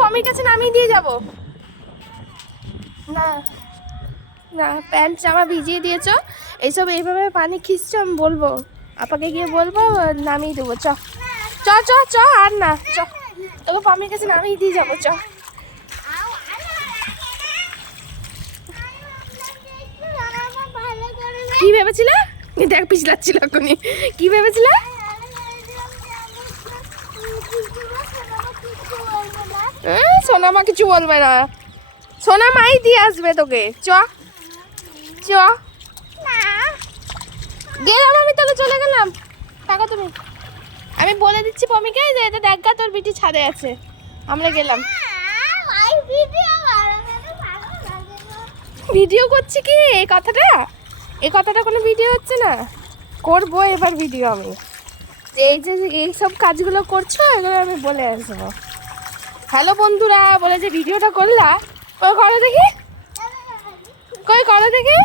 পমির কাছে নামিয়ে দিয়ে যাব। না না, প্যান্ট জামা ভিজিয়ে দিয়েছো, এইসব এইভাবে পানি খিঁচছো, আমি বলবো আপাকে গিয়ে বলবো, নামিয়ে দেবো। চ চ চ চ, আর না চ, তোকে পমির কাছে নামিয়ে দিয়ে যাবো। চ কি ভেবেছিলে? দেখ পিছলাচ্ছিল এখনই। কি ভেবেছিলে? সোনামা কিছু বলবে না, সোনামাই দিয়ে আসবে তোকে। চ চ, গেলাম আমি, তাহলে চলে গেলাম। থাকো তুমি, আমি বলে দিচ্ছি পমিকে যে এটা দেখ গা, তোর বিটি ছাদে আছে, আমরা গেলাম। ভিডিও করছি কি এই কথাটা? এই কথাটা কোনো ভিডিও হচ্ছে না? করবো এবার ভিডিও আমি, যে এই যে এই সব কাজগুলো করছো এগুলো আমি বলে আসবো। হ্যালো বন্ধুরা, বলে যে ভিডিওটা করলা, কই করো দেখি, কই করো দেখি।